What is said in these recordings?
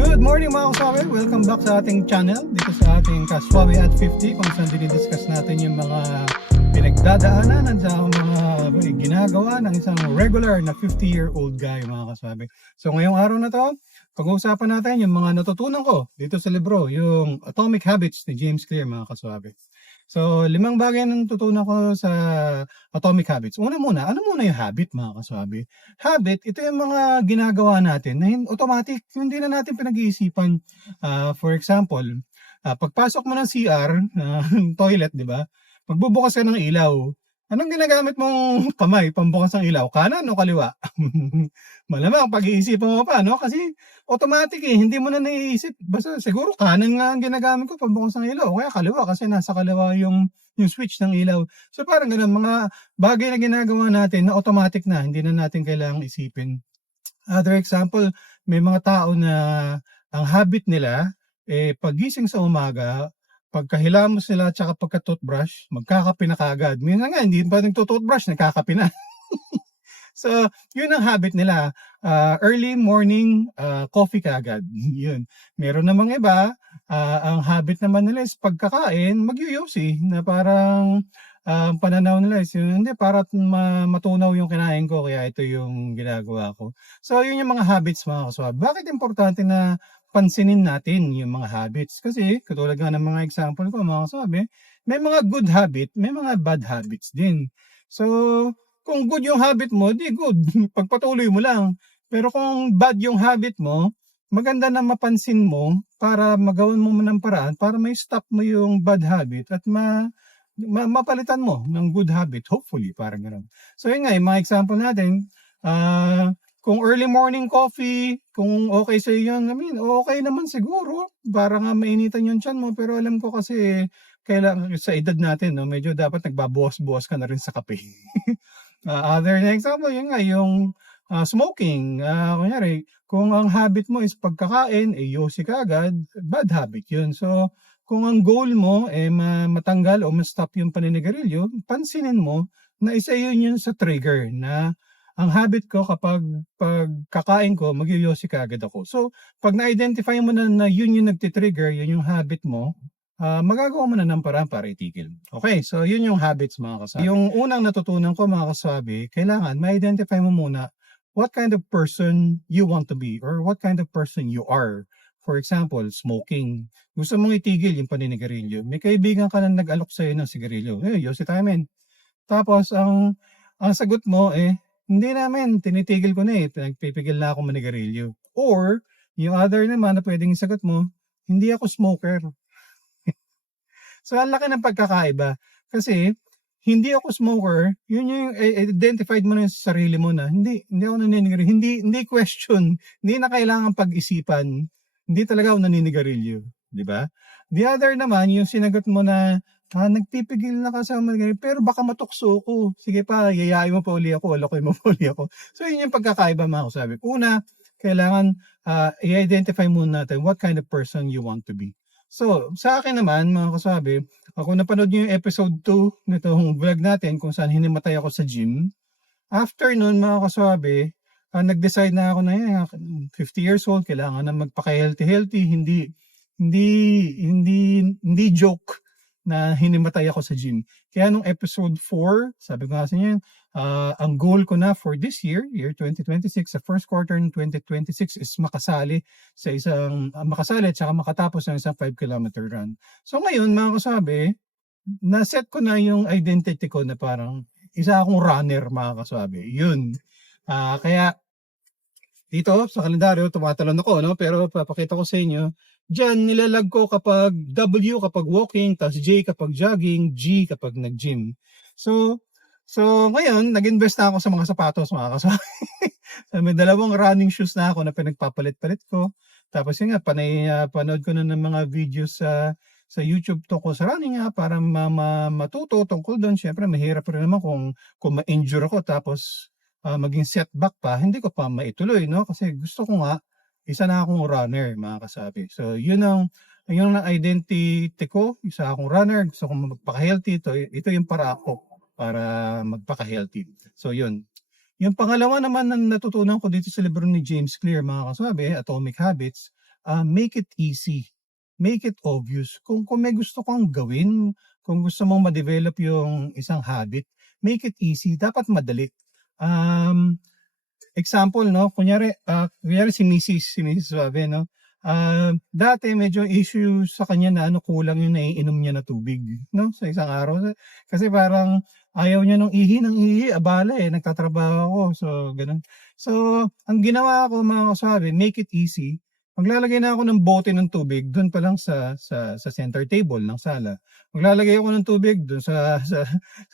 Good morning mga kasabi! Welcome back sa ating channel dito sa ating Kaswabe at 50 kung saan dinidiscuss natin yung mga pinagdadaanan sa mga ginagawa ng isang regular na 50-year-old guy mga kasabi. So ngayong araw na to, pag-uusapan natin yung mga natutunan ko dito sa libro, yung Atomic Habits ni James Clear mga kasabi. So 5 bagay na natutunan ko sa Atomic Habits. Una muna, ano muna yung habit mga kasabi? Habit, ito yung mga ginagawa natin na automatic, hindi na natin pinag-iisipan. For example, pagpasok mo ng CR, toilet, di ba? Magbubukas ka ng ilaw. Anong ginagamit mong kamay pambukas ng ilaw? Kanan o kaliwa? Malamang pag-iisipan mo pa, no? Kasi automatic hindi mo na naiisip. Basta siguro kanan nga ang ginagamit ko pambukas ng ilaw. O kaya kaliwa kasi nasa kaliwa yung switch ng ilaw. So parang ganun, mga bagay na ginagawa natin na automatic na, hindi na natin kailangang isipin. Other example, may mga tao na ang habit nila, pagising sa umaga, pagkahilamos nila at pagka-toothbrush, magkakape na kaagad. Minsan nga, hindi pa nagto-toothbrush, nagkakape na. So, yun ang habit nila. Early morning coffee kaagad. Yun. Meron namang iba, ang habit naman nila is pagkakain, magyuyosi na parang pananaw nila is yun, hindi, para matunaw yung kinain ko, kaya ito yung ginagawa ko. So, yun yung mga habits mga kaswab. Bakit importante na pansinin natin yung mga habits? Kasi, katulad nga ng mga example ko mga kaswab, may mga good habit, may mga bad habits din. So, kung good yung habit mo, di good. Pagpatuloy mo lang. Pero kung bad yung habit mo, maganda na mapansin mo para magawan mo ng paraan para may stop mo yung bad habit at mapalitan mo ng good habit, hopefully, parang gano'n. So yun nga, yung mga example natin, kung early morning coffee, kung okay sa iyo yun, I mean, okay naman siguro, para nga mainitan yung tiyan mo, pero alam ko kasi, kailangan sa edad natin, no, medyo dapat nagbabawas-bawas ka na rin sa kape. Other na example, yun nga, yung smoking. Kunyari, kung ang habit mo is pagkakain, yosi ka agad, bad habit yun. So, kung ang goal mo matanggal o ma-stop yung paninigarilyo, pansinin mo na isa yun sa trigger na ang habit ko kapag kakain ko, magyoyosi ka agad ako. So, pag na-identify mo na yun yung nagtitrigger, yun yung habit mo, magagawa mo na ng paraan para itigil. Okay, so yun yung habits mga kasabi. Yung unang natutunan ko mga kasabi, kailangan ma-identify mo muna what kind of person you want to be or what kind of person you are. For example, smoking. Gusto mong itigil yung paninigarilyo. May kaibigan ka na nag-alok sa'yo ng sigarilyo. Yosi tayo men. Tapos, ang sagot mo hindi namin, tinitigil ko na pinagpipigil na ako manigarilyo. Or, yung other naman na pwedeng sagot mo, hindi ako smoker. So, ang laki ng pagkakaiba. Kasi, hindi ako smoker, yun yung identified mo na sa sarili mo na, hindi ako naninigarilyo. Hindi question, hindi na kailangan pag-isipan, hindi talaga ako naninigarilyo. Di ba? The other naman, yung sinagot mo na, nagpipigil na ka sa manigarilyo, pero baka matukso ko. Sige pa, yayain mo pa uli ako, alokoy mo pa uli ako. So, yun yung pagkakaiba mga kasabi. Una, kailangan i-identify muna natin what kind of person you want to be. So, sa akin naman, mga kasabi, ako napanood nyo yung episode 2 nitong vlog natin kung saan hinimatay ako sa gym. After nun, mga kasabi, nag-decide na ako na 50 years old, kailangan na magpaka-healthy, hindi joke na hinimatay ako sa gym. Kaya nung episode 4, sabi ko nga sa inyo, ang goal ko na for this year 2026, sa first quarter ng 2026 is makasali at saka makatapos ng isang 5-kilometer run. So ngayon, mga kasabi, na-set ko na yung identity ko na parang isa akong runner, mga kasabi. Yun. Kaya dito sa kalendaryo, tumatalon ako, no? Pero papakita ko sa inyo, dyan nilalag ko kapag W kapag walking, tapos J kapag jogging, G kapag nag-gym. So ngayon, nag-invest na ako sa mga sapatos, mga kasabi. So, may 2 running shoes na ako na pinagpapalit-palit ko. Tapos yun nga, panood ko na ng mga videos sa YouTube tungkol sa running para matuto tungkol doon. Siyempre, mahirap rin naman kung ma-injure ako tapos maging setback pa, hindi ko pa maituloy, no? Kasi gusto ko nga, isa na akong runner, mga kasabi. So, yun ang identity ko, isa akong runner, gusto kong magpaka-healthy. Ito yung para ako para magpaka-healthy. So, yun. Yung pangalawa naman na natutunan ko dito sa libro ni James Clear, mga kasabi, Atomic Habits, make it easy, make it obvious. Kung may gusto kang gawin, kung gusto mong ma-develop yung isang habit, make it easy, dapat madali. Example 'no, kunyari si Mrs. Suave 'no, dati medyo issue sa kanya na kulang yung naiinom niya na tubig 'no, sa isang araw. Kasi parang ayaw niya ng ihi, abala, nagtatrabaho ako, so gano'n. So, ang ginawa ko mga ka-Suave, make it easy, maglalagay na ako ng bote ng tubig dun pa lang sa center table ng sala. Maglalagay ako ng tubig dun sa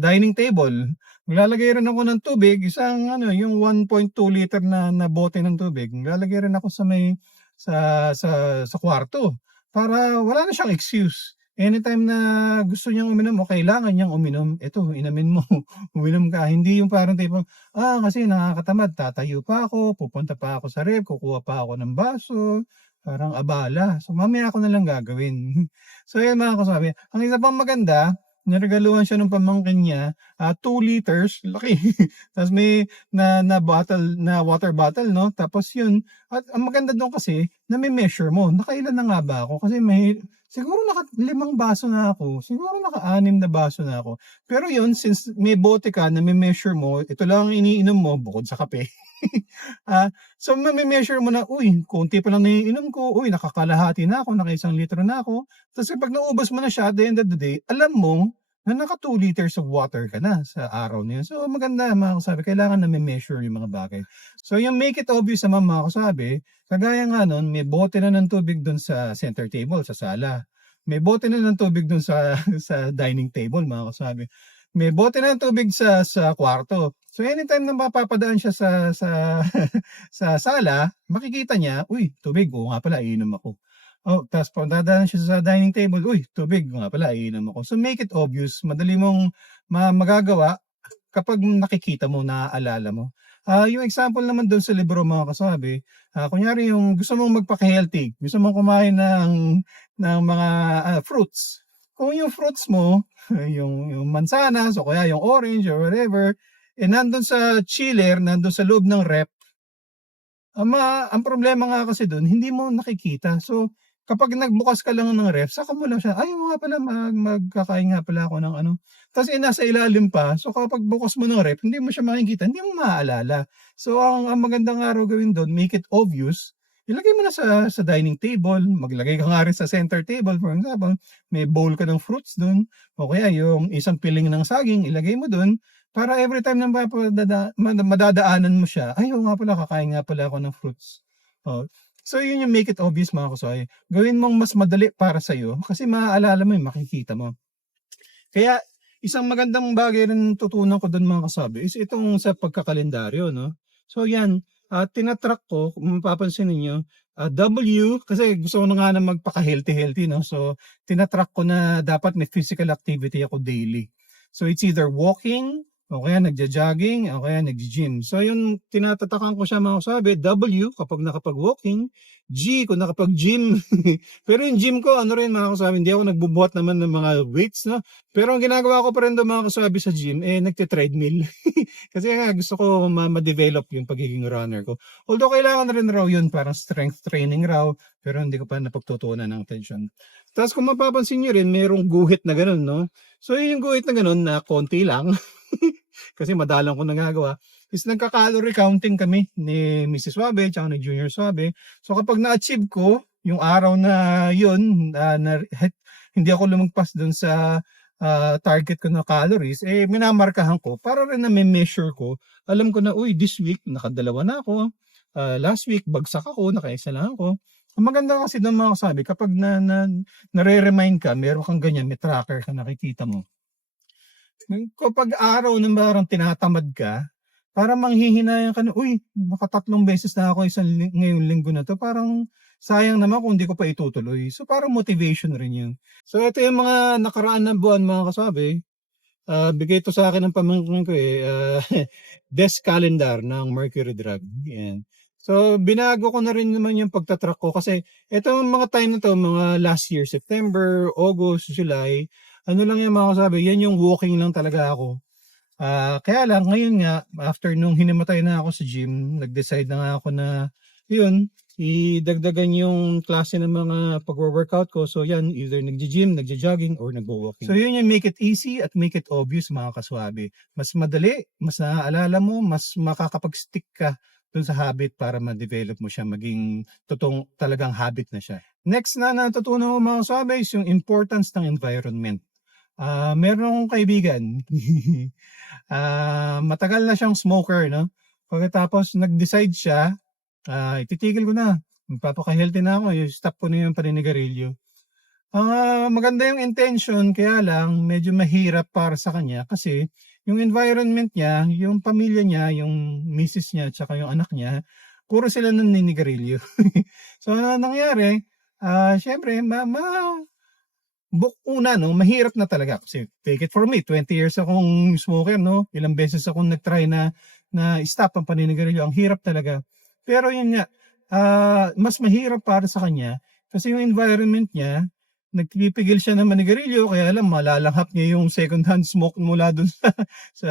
dining table. Maglalagay rin ako ng tubig, isang yung 1.2 liter na bote ng tubig. Maglalagay rin ako sa kwarto para wala na siyang excuse. Anytime na gusto niyang uminom o kailangan niyang uminom, eto inamin mo, uminom ka. Hindi yung parang tipong, kasi nakakatamad, tatayo pa ako, pupunta pa ako sa ref, kukuha pa ako ng baso, parang abala. So mamaya ko na lang gagawin. So yun mga kasabi. Ang isa pang maganda, niregaluhan siya ng pamangkin niya, 2 liters, laki. Tapos may na water bottle, no? Tapos yun, at ang maganda doon kasi, nami-measure mo. Nakailan na nga ba ako? Kasi siguro 5 baso na ako. Siguro 6 na baso na ako. Pero yun, since may bote ka, nami-measure mo, ito lang ang iniinom mo, bukod sa kape. So mami-measure mo na, uy, konti pa lang naiinom ko, uy, nakakalahati na ako, naka 1 litro na ako. Tapos pag naubos mo na siya at the end of the day, alam mo na naka 2 liters of water ka na sa araw na yun. So maganda mga kasabi, kailangan nami-measure yung mga bagay. So yung make it obvious naman mga kasabi, kagaya nga nun, may bote na ng tubig dun sa center table, sa sala. May bote na ng tubig dun sa dining table mga kasabi. May bote na ng tubig sa kwarto. So anytime na mapapadaan siya sa sala, makikita niya, uy, tubig, oo nga pala, iinom ako. Tapos pag dadaan siya sa dining table, uy, tubig, oo nga pala, iinom ako. So make it obvious, madali mong magagawa kapag nakikita mo, naaalala mo. Yung example naman doon sa libro mga kasabi, kunyari yung gusto mong magpaka-healthy, gusto mong kumain ng mga fruits. Kung yung fruits mo, yung mansanas o kaya yung orange or whatever, nandun sa chiller, nandun sa loob ng ref, ang problema nga kasi doon, hindi mo nakikita. So, kapag nagbukas ka lang ng ref, saka mo lang siya, ay nga pala, magkakain nga pala ako ng ano. Tapos nasa ilalim pa, so kapag bukas mo ng ref, hindi mo siya makikita, hindi mo maaalala. So, ang magandang araw gawin doon, make it obvious, ilagay mo na sa dining table, maglagay ka nga rin sa center table, for example, may bowl ka ng fruits doon, o kaya yung isang piling ng saging, ilagay mo doon, para every time na madadaanan mo siya, ay nga pala, kakain nga pala ako ng fruits. So yun yung make it obvious mga kasoy. Gawin mong mas madali para sa'yo kasi maaalala mo yung makikita mo. Kaya isang magandang bagay rin tutunan ko doon mga kasabi is itong sa pagkakalendaryo. No? So yan, tinatrack ko, kung mapapansin ninyo, W, kasi gusto ko na nga na magpaka-healthy. No? So tinatrack ko na dapat may physical activity ako daily. So it's either walking, o kaya nagja-jogging, o kaya nag-gym. So yung tinatatakan ko siya mga kasabi, W kapag nakapag-walking, G kung nakapag-gym. Pero yung gym ko, mga kasabi, hindi ako nagbubuhat naman ng mga weights, no? Pero ang ginagawa ko pa rin doon mga kasabi sa gym, nagte-treadmill. Kasi nga gusto ko ma-develop yung pagiging runner ko. Although kailangan na rin raw yun, parang strength training raw, pero hindi ko pa napagtutunan ng attention. Tapos kung mapapansin nyo rin, mayroong guhit na ganun, no? So yung guhit na ganun na konti lang, kasi madalang ko nagagawa, is nagka-calorie counting kami ni Mrs. Suave at ni Junior Suave. So kapag na-achieve ko yung araw na yun, hindi ako lumagpas dun sa target ko na calories, minamarkahan ko para rin na may measure ko. Alam ko na, uy, this week, nakadalawa na ako. Last week, bagsak ako, nakaisa lang ako. Ang maganda kasi doon mga kasabi, kapag nare-remind ka, meron kang ganyan, may tracker ka, nakikita mo. Kapag araw na parang tinatamad ka, para manghihinayang ka na, uy, 3 beses na ako ngayong linggo na to, parang sayang naman kung hindi ko pa itutuloy. So parang motivation rin yun. So ito yung mga nakaraan na buwan mga kasabi, bigay ito sa akin ng pamangkin ko desk calendar ng Mercury Drug. Yan. So binago ko na rin naman yung pagtatrack ko kasi itong mga time na to, mga last year, September, August, July, ano lang yung mga kasabi, yan yung walking lang talaga ako. Kaya lang, ngayon nga, after nung hinimatay na ako sa gym, nag-decide na nga ako na, yun, idagdagan yung klase ng mga pag-workout ko. So yan, either nagji-gym, nagja-jogging, or nagwo-walking. So yun yung make it easy at make it obvious mga kaswabe. Mas madali, mas naaalala mo, mas makakapag-stick ka dun sa habit para ma-develop mo siya, maging totoong talagang habit na siya. Next na natutunan mo mga kaswabe is yung importance ng environment. Meron akong kaibigan, matagal na siyang smoker, no? Pagkatapos nag-decide siya, ititigil ko na. Magpapaka-healthy na ako. Stop ko na yung paninigarilyo. Maganda yung intention, kaya lang medyo mahirap para sa kanya kasi yung environment niya, yung pamilya niya, yung misis niya, tsaka yung anak niya, puro sila naninigarilyo. So, ano nangyari? Syempre, una, no, mahirap na talaga. Kasi take it from me, 20 years akong smoker, no? Ilang beses akong nag-try na stop ang paninigarilyo. Ang hirap talaga. Pero yun nga, mas mahirap para sa kanya kasi yung environment niya, nagpipigil siya ng manigarilyo, kaya alam, malalanghap niya yung second hand smoke mula dun sa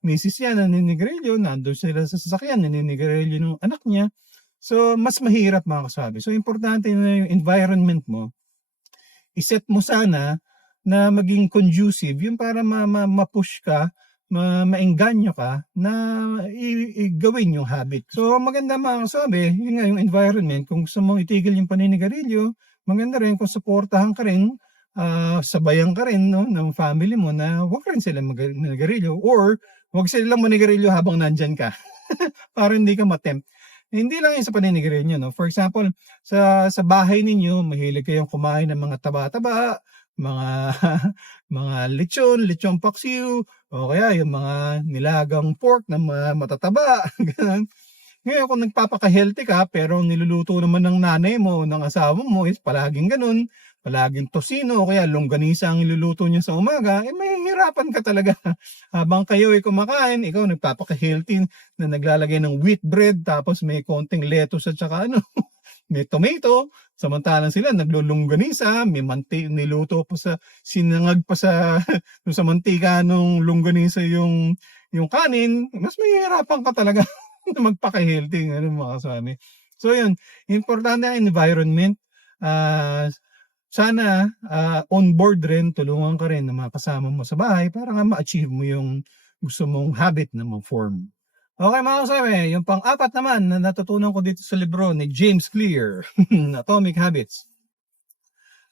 misis niya na naninigarilyo, nandun sila sa sasakyan, naninigarilyo ng anak niya. So, mas mahirap mga kasabi. So, importante na yung environment mo, iset mo sana na maging conducive, yung para ma-push ka, maengganyo ka na gawin yung habit. So maganda mga kasabi, yun nga yung environment, kung gusto mong itigil yung paninigarilyo, maganda rin kung suportahan ka rin, sabayan ka rin, no, ng family mo na huwag rin sila manigarilyo or huwag silang manigarilyo habang nandyan ka para hindi ka matempt. Hindi lang yung sa paninigarilyo, no? For example, sa bahay ninyo, mahilig kayong kumain ng mga taba-taba, mga mga lechon paksiw, o kaya yung mga nilagang pork na matataba, ganun. Ngayon kung nagpapaka-healthy ka pero niluluto naman ng nanay mo o ng asawa mo is palaging ganun, palaging tosino o kaya longganisa ang niluluto niya sa umaga, mahihirapan ka talaga. Habang kayo ay kumakain, ikaw nagpapaka-healthy na naglalagay ng wheat bread tapos may konting lettuce at saka may tomato, samantalang sila naglulungganisa, may niluto pa sa sinangag pa sa sa mantika nung longganisa yung kanin, mas mahihirapan ka talaga na magpaka-healthy mga kasami. So yun, importante ang environment. Sana on board rin, tulungan ka rin ng mga kasama mo sa bahay para nga ma-achieve mo yung gusto mong habit na ma-form. Okay mga kasama, yung pang-apat naman na natutunan ko dito sa libro ni James Clear, Atomic Habits.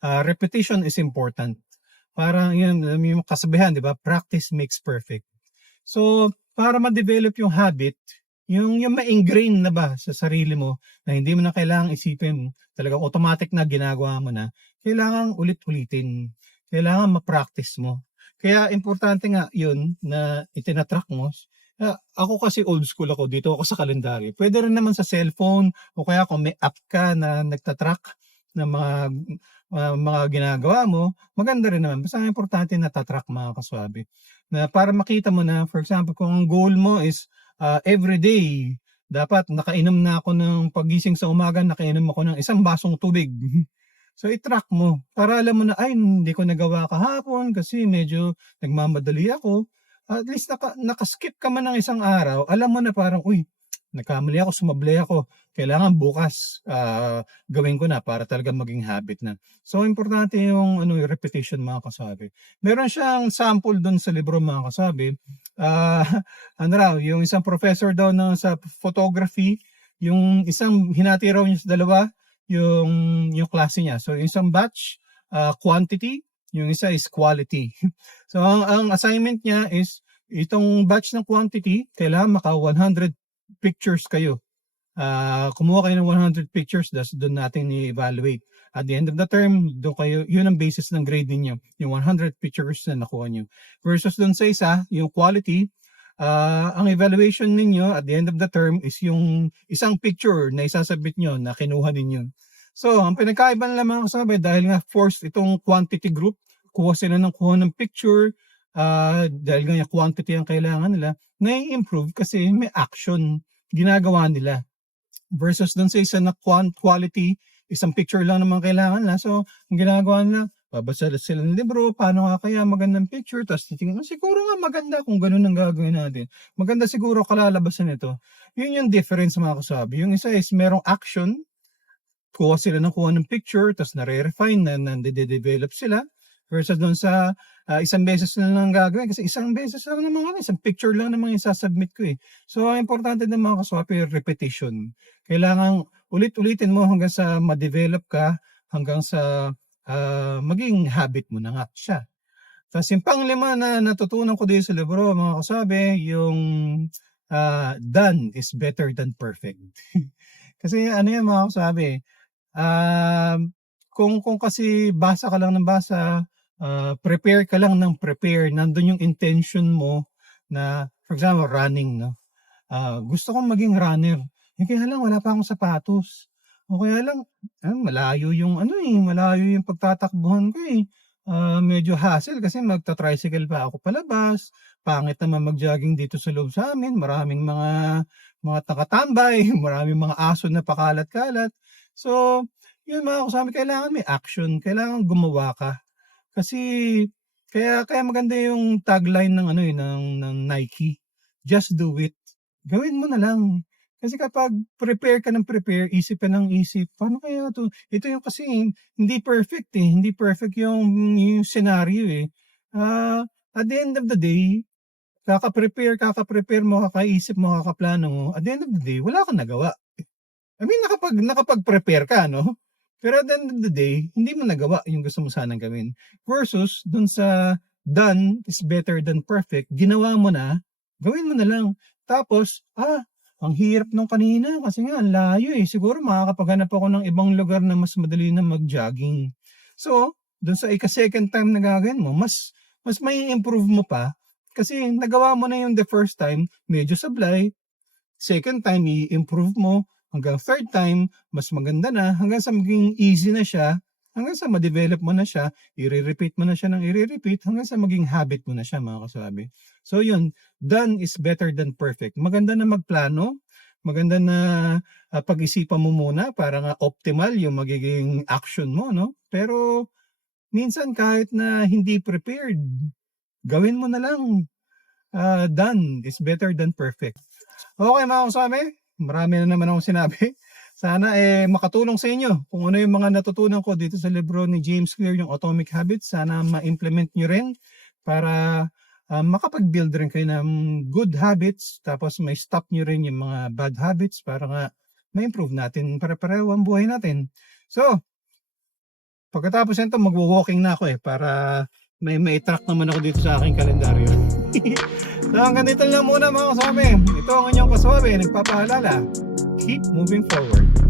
Repetition is important. Parang yun, yung kasabihan, di ba? Practice makes perfect. So, para ma-develop yung habit, yung ma-ingrain na ba sa sarili mo na hindi mo na kailangang isipin, talagang automatic na ginagawa mo na, kailangan ulit-ulitin. Kailangan ma-practice mo. Kaya importante nga yun na itinatrack mo. Ako kasi old school ako, dito ako sa kalendaryo. Pwede rin naman sa cellphone o kaya kung may app ka na nagtatrack ng mga ginagawa mo, maganda rin naman. Basta importante na tatrack mga kaswabe. Na para makita mo na, for example, kung ang goal mo is every day, dapat nakainom na ako ng pagising sa umaga, nakainom ako ng 1 basong tubig. So i-track mo para alam mo na, ay, hindi ko nagawa kahapon kasi medyo nagmamadali ako. At least nakaskip ka man ng 1 araw, alam mo na parang, uy, nagkamali ako, sumablay ako. Kailangan bukas gawin ko na para talaga maging habit na. So importante yung yung repetition mga kasabi. Meron siyang sample doon sa libro mga kasabi. Yung isang professor daw sa photography, yung isang hinati raw niya sa 2 yung klase niya. So yung isang batch, quantity, yung isa is quality. So ang assignment niya is itong batch ng quantity, kailangan maka 100 pictures kayo. Kumuha kayo ng 100 pictures, doon natin i-evaluate. At the end of the term, doon kayo, yun ang basis ng grade ninyo, yung 100 pictures na nakuha nyo. Versus doon sa isa, yung quality, ang evaluation ninyo at the end of the term is yung isang picture na isasabit nyo na kinuha ninyo. So, ang pinagkaiba nila mga kasabay, dahil nga forced itong quantity group, kuha sila ng picture, dahil nga quantity ang kailangan nila, nai-improve kasi may action ginagawa nila. Versus dun sa isa na quality, isang picture lang naman kailangan nila. So, ang ginagawa nila, babasa sila ng libro, paano nga kaya magandang picture, tapos titingnan, siguro nga maganda kung ganun ang gagawin natin. Maganda siguro kalalabasan ito. Yun yung difference mga kasabi. Yung isa is merong action, kuha sila ng kuha ng picture, tapos nare-refine na nade-develop sila versus doon sa isang beses na lang gagawin kasi isang beses lang naman isang picture lang naman isasubmit ko eh. So ang importante ng mga kaswapi repetition. Kailangan ulit-ulitin mo hanggang sa ma-develop ka, hanggang sa maging habit mo na nga siya. Tapos yung panglima na natutunan ko dito sa libro mga kasabi, yung done is better than perfect. Kasi ano yan mga kasabi, kung kasi basa ka lang ng basa, prepare ka lang ng prepare, nandun yung intention mo na, for example, running, no? Gusto kong maging runner. Kaya lang, wala pa akong sapatos. O kaya lang, malayo yung pagtatakbuhan ko eh. Medyo hassle kasi magta-tricycle pa ako palabas. Pangit naman mag-jogging dito sa loob sa amin. Maraming mga nakatambay, maraming mga aso na pakalat-kalat. So, yun mga kasama, kailangan may action, kailangan gumawa ka. Kasi kaya maganda yung tagline ng Nike. Just do it. Gawin mo na lang. Kasi kapag prepare ka ng prepare, isip ka ng isip, paano kaya to? Ito yung kasi hindi perfect eh. Hindi perfect yung scenario eh. At the end of the day, kaka-prepare mo, kakaisip mo, kakaplano mo, at the end of the day, wala kang nagawa. I mean, nakapag-prepare ka, no? Pero at the end of the day, hindi mo nagawa yung gusto mo sanang gawin. Versus, dun sa done is better than perfect, ginawa mo na, gawin mo na lang. Tapos, ang hirap nung kanina kasi nga, ang layo eh. Siguro makakapaghanap ako ng ibang lugar na mas madali na mag-jogging. So, dun sa second time na gagawin mo, mas may improve mo pa. Kasi nagawa mo na yung the first time, medyo sablay. Second time, i-improve mo. Hanggang third time, mas maganda na. Hanggang sa maging easy na siya. Hanggang sa ma-develop mo na siya. I-repeat mo na siya ng i-repeat. Hanggang sa maging habit mo na siya, mga kasabi. So yun, done is better than perfect. Maganda na magplano. Maganda na pag-isipan mo muna para nga optimal yung magiging action mo, no? Pero minsan kahit na hindi prepared, gawin mo na lang. Done is better than perfect. Okay mga kasama, marami na naman akong sinabi. Sana makatulong sa inyo kung ano yung mga natutunan ko dito sa libro ni James Clear, yung Atomic Habits. Sana ma-implement nyo rin para makapag-build rin kayo ng good habits. Tapos may stop nyo rin yung mga bad habits para nga ma-improve natin pare-pareho ang buhay natin. So, pagkatapos nito magwo-walking na ako para may track naman ako dito sa aking kalendaryo. So hanggang dito lang muna mga kasama. Ito ang inyong kaswabe, nagpapaalala. Keep moving forward.